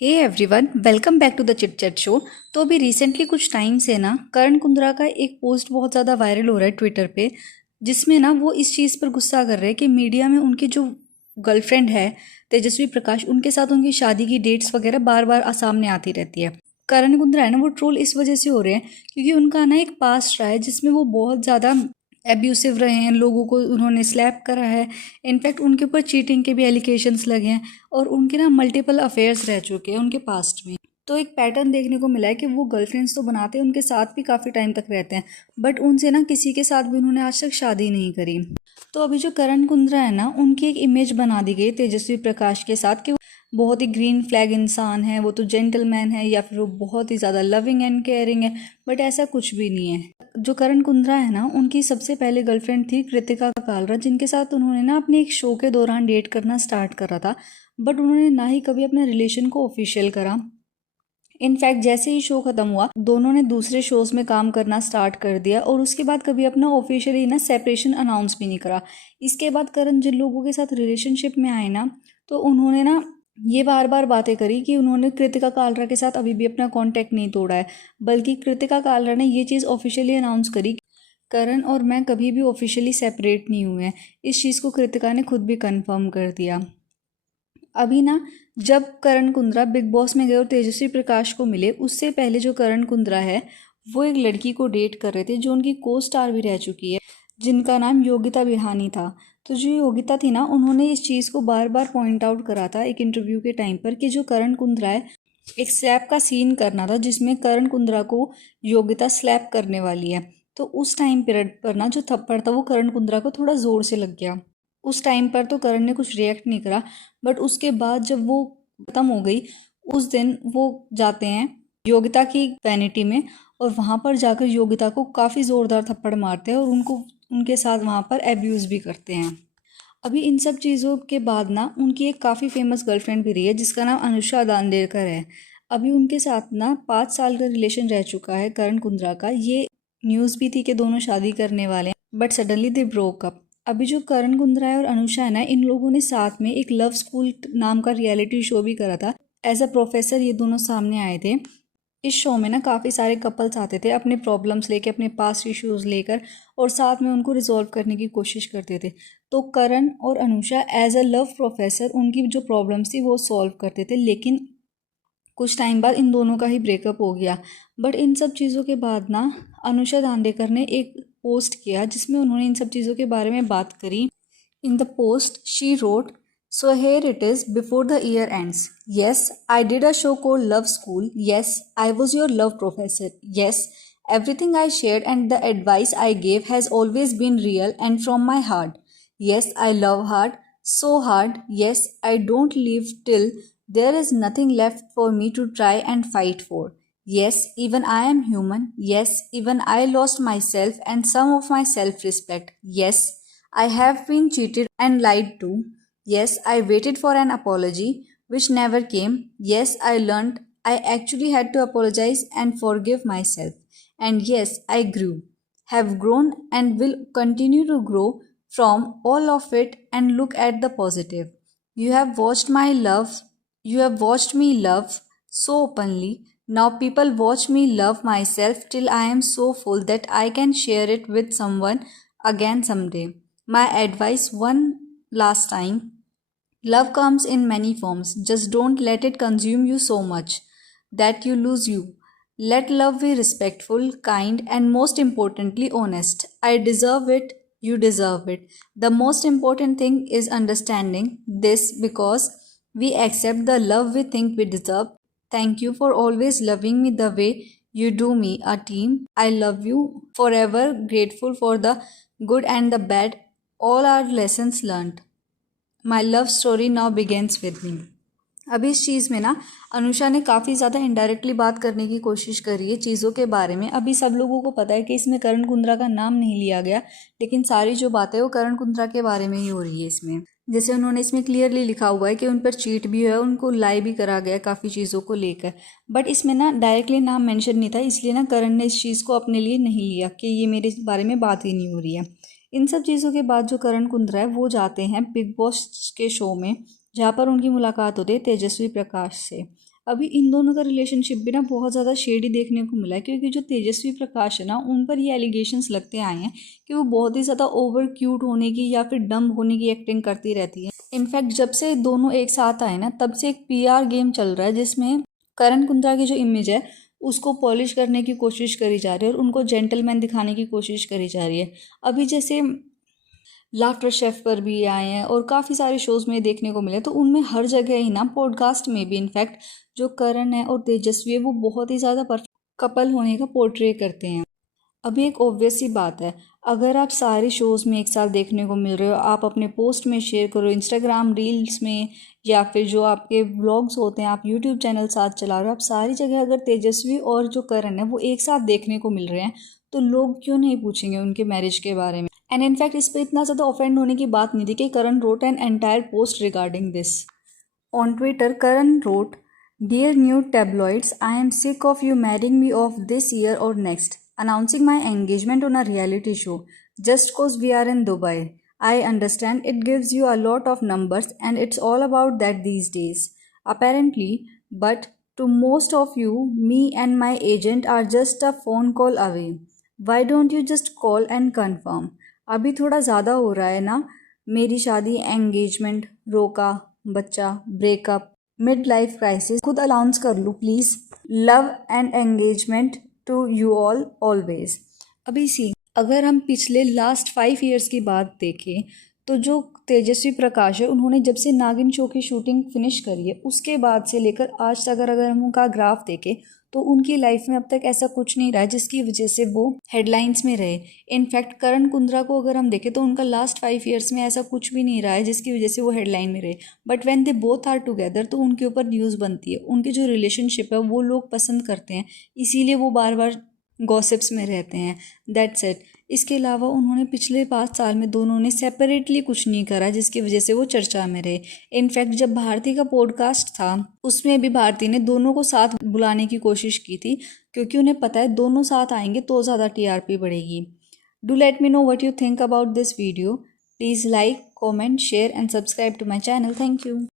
Hey everyone, welcome back to the chit chat show. तो अभी recently कुछ time से ना करण कुंद्रा का एक पोस्ट बहुत ज़्यादा वायरल हो रहा है ट्विटर पे, जिसमें ना वो इस चीज़ पर गुस्सा कर रहे हैं कि मीडिया में उनकी जो गर्लफ्रेंड है तेजस्वी प्रकाश, उनके साथ उनकी शादी की डेट्स वगैरह बार बार सामने आती रहती है। करण कुंद्रा है ना, वो ट्रोल इस वजह से हो रहे हैं क्योंकि उनका ना एक पास्ट रहा है जिसमें वो बहुत ज़्यादा एब्यूसिव रहे हैं, लोगों को उन्होंने स्लैप करा है। इनफैक्ट उनके ऊपर चीटिंग के भी एलिगेशंस लगे हैं और उनके ना मल्टीपल अफेयर्स रह चुके हैं उनके पास्ट में। तो एक पैटर्न देखने को मिला है कि वो गर्लफ्रेंड्स तो बनाते हैं, उनके साथ भी काफ़ी टाइम तक रहते हैं, बट उनसे ना किसी के साथ भी उन्होंने आज तक शादी नहीं करी। तो अभी जो करण कुंद्रा है ना, उनकी एक इमेज बना दी गई तेजस्वी प्रकाश के साथ कि वो बहुत ही ग्रीन फ्लैग इंसान है, वो तो जेंटलमैन है या फिर वो बहुत ही ज़्यादा लविंग एंड केयरिंग है। बट ऐसा कुछ भी नहीं है। जो करण कुंद्रा है ना, उनकी सबसे पहले गर्लफ्रेंड थी कृतिका कालरा, जिनके साथ उन्होंने ना अपने एक शो के दौरान डेट करना स्टार्ट करा था। बट उन्होंने ना ही कभी अपने रिलेशन को ऑफिशियल करा। इनफैक्ट जैसे ही शो खत्म हुआ, दोनों ने दूसरे शोज में काम करना स्टार्ट कर दिया और उसके बाद कभी अपना ऑफिशियली ना सेपरेशन अनाउंस भी नहीं करा। इसके बाद करण जिन लोगों के साथ रिलेशनशिप में आए ना, तो उन्होंने ना ये बार बार बातें करी कि उन्होंने कृतिका कालरा के साथ अभी भी अपना कांटेक्ट नहीं तोड़ा है, बल्कि कृतिका कालरा ने ये चीज़ ऑफिशियली अनाउंस करी, करण और मैं कभी भी ऑफिशियली सेपरेट नहीं हुए हैं। इस चीज़ को कृतिका ने खुद भी कंफर्म कर दिया। अभी ना, जब करण कुंद्रा बिग बॉस में गए और तेजस्वी प्रकाश को मिले, उससे पहले जो करण कुंद्रा है वो एक लड़की को डेट कर रहे थे जो उनकी को स्टार भी रह चुकी है, जिनका नाम योगिता बिहानी था। तो जो योगिता थी ना, उन्होंने इस चीज़ को बार बार पॉइंट आउट करा था एक इंटरव्यू के टाइम पर कि जो करण कुंद्रा है, एक स्लैप का सीन करना था जिसमें करण कुंद्रा को योगिता स्लैप करने वाली है। तो उस टाइम पीरियड पर ना जो थप्पड़ था वो करण कुंद्रा को थोड़ा ज़ोर से लग गया। उस टाइम पर तो करण ने कुछ रिएक्ट नहीं करा, बट उसके बाद जब वो खत्म हो गई, उस दिन वो जाते हैं योगिता की वैनिटी में और वहाँ पर जाकर योगिता को काफ़ी ज़ोरदार थप्पड़ मारते हैं और उनको उनके साथ वहाँ पर एब्यूज़ भी करते हैं। अभी इन सब चीज़ों के बाद ना उनकी एक काफ़ी फेमस गर्लफ्रेंड भी रही है जिसका नाम अनुषा दांडेरकर है। अभी उनके साथ ना 5 साल का रिलेशन रह चुका है करण कुंद्रा का। ये न्यूज़ भी थी कि दोनों शादी करने वाले हैं, but suddenly they broke up. अभी जो करण कुंद्रा है और अनुषा है ना, इन लोगों ने साथ में एक लव स्कूल नाम का रियलिटी शो भी करा था। एज अ प्रोफेसर ये दोनों सामने आए थे। इस शो में ना काफ़ी सारे कपल्स आते थे अपने प्रॉब्लम्स लेके, अपने पास्ट इश्यूज लेकर, और साथ में उनको रिजॉल्व करने की कोशिश करते थे। तो करण और Anusha as a love professor उनकी जो प्रॉब्लम्स थी वो सॉल्व करते थे, लेकिन कुछ टाइम बाद इन दोनों का ही ब्रेकअप हो गया। बट इन सब चीज़ों के बाद ना अनुषा दांडेकर ने एक पोस्ट किया जिसमें उन्होंने इन सब चीज़ों के बारे में बात करी। In the post, she wrote, "So here it is before the year ends. Yes, I did a show called Love School. Yes, I was your love professor. Yes, everything I shared and the advice I gave has always been real and from my heart. Yes, I love hard, so hard. Yes, I don't leave till there is nothing left for me to try and fight for. Yes, even I am human. Yes, even I lost myself and some of my self respect. Yes, I have been cheated and lied to. Yes, I waited for an apology, which never came. Yes, I learned I actually had to apologize and forgive myself. And yes, I grew, have grown, and will continue to grow from all of it. And look at the positive. You have watched my love, you have watched me love so openly. Now people watch me love myself till I am so full that I can share it with someone again someday. My advice one last time: love comes in many forms. Just don't let it consume you so much that you lose you. Let love be respectful, kind, and most importantly, honest. I deserve it. You deserve it. The most important thing is understanding this because we accept the love we think we deserve. Thank you for always loving me the way you do me, a team. I love you forever, grateful for the good and the bad, all our lessons learned. My love story now begins with me. अभी इस चीज़ में ना अनुषा ने काफ़ी ज़्यादा indirectly बात करने की कोशिश करी है चीज़ों के बारे में। अभी सब लोगों को पता है कि इसमें करण कुंद्रा का नाम नहीं लिया गया, लेकिन सारी जो बातें वो करण कुंद्रा के बारे में ही हो रही है इसमें। जैसे उन्होंने इसमें क्लियरली लिखा हुआ है कि उन पर चीट भी है, उनको लाई भी करा गया काफ़ी चीज़ों को लेकर, बट इसमें ना डायरेक्टली नाम मेंशन नहीं था, इसलिए ना करण ने इस चीज़ को अपने लिए नहीं लिया कि ये मेरे बारे में बात ही नहीं हो रही है। इन सब चीज़ों के बाद जो करण कुंद्रा है वो जाते हैं बिग बॉस के शो में, जहाँ पर उनकी मुलाकात होती है तेजस्वी प्रकाश से। अभी इन दोनों का रिलेशनशिप भी ना बहुत ज़्यादा शेडी देखने को मिला है, क्योंकि जो तेजस्वी प्रकाश है ना, उन पर ये एलिगेशंस लगते आए हैं कि वो बहुत ही ज़्यादा ओवर क्यूट होने की या फिर डम होने की एक्टिंग करती रहती है। इनफैक्ट जब से दोनों एक साथ आए ना, तब से एक पीआर गेम चल रहा है जिसमें करण कुंद्रा की जो इमेज है उसको पॉलिश करने की कोशिश करी जा रही है और उनको जेंटलमैन दिखाने की कोशिश करी जा रही है। अभी जैसे लाफ्टर शेफ पर भी आए हैं और काफ़ी सारे शोज़ में देखने को मिले, तो उनमें हर जगह ही ना, पॉडकास्ट में भी इनफैक्ट जो करण है और तेजस्वी है वो बहुत ही ज़्यादा परफेक्ट कपल होने का पोर्ट्रे करते हैं। अभी एक ऑब्वियस सी बात है, अगर आप सारे शोज़ में एक साथ देखने को मिल रहे हो, आप अपने पोस्ट में शेयर करो, इंस्टाग्राम रील्स में, या फिर जो आपके व्लॉग्स होते हैं, आप यूट्यूब चैनल साथ चला रहे हो, आप सारी जगह अगर तेजस्वी और जो करण है वो एक साथ देखने को मिल रहे हैं, तो लोग क्यों नहीं पूछेंगे उनके मैरिज के बारे में। एंड इनफैक्ट इस पर इतना ज़्यादा ऑफेंड होने की बात नहीं थी कि Karan wrote an entire post regarding this. On Twitter, Karan wrote, "Dear new tabloids, I am sick of you marrying me off this year or next, announcing my engagement on a reality show just cause we are in Dubai. I understand it gives you a lot of numbers and it's all about that these days, apparently, but to most of you, me and my agent are just a phone call away. Why don't you just call and confirm?" अभी थोड़ा ज़्यादा हो रहा है ना, मेरी शादी, engagement, रोका, बच्चा, ब्रेकअप, मिड लाइफ क्राइसिस, खुद अनाउंस कर लूँ please. Love and engagement to you all always. अभी सी, अगर हम पिछले लास्ट 5 ईयर्स की बात देखें, तो जो तेजस्वी प्रकाश है, उन्होंने जब से नागिन शो की शूटिंग फिनिश करी है, उसके बाद से लेकर आज तक अगर हम उनका ग्राफ देखें, तो उनकी लाइफ में अब तक ऐसा कुछ नहीं रहा है जिसकी वजह से वो हेडलाइंस में रहे। इनफैक्ट करण कुंद्रा को अगर हम देखें, तो उनका लास्ट 5 ईयर्स में ऐसा कुछ भी नहीं रहा है जिसकी वजह से वो हेडलाइन में रहे। But when they both are together, तो उनके ऊपर न्यूज़ बनती है, उनकी जो रिलेशनशिप है वो लोग पसंद करते हैं, इसीलिए वो बार बार गॉसिप्स में रहते हैं। That's it. इसके अलावा उन्होंने पिछले 5 साल में दोनों ने सेपरेटली कुछ नहीं करा जिसकी वजह से वो चर्चा में रहे। इनफैक्ट जब भारती का पॉडकास्ट था, उसमें भी भारती ने दोनों को साथ बुलाने की कोशिश की थी, क्योंकि उन्हें पता है दोनों साथ आएंगे तो ज़्यादा टीआरपी बढ़ेगी। Do let me know what you think about this video. Please like, comment, share and subscribe to my channel. Thank you.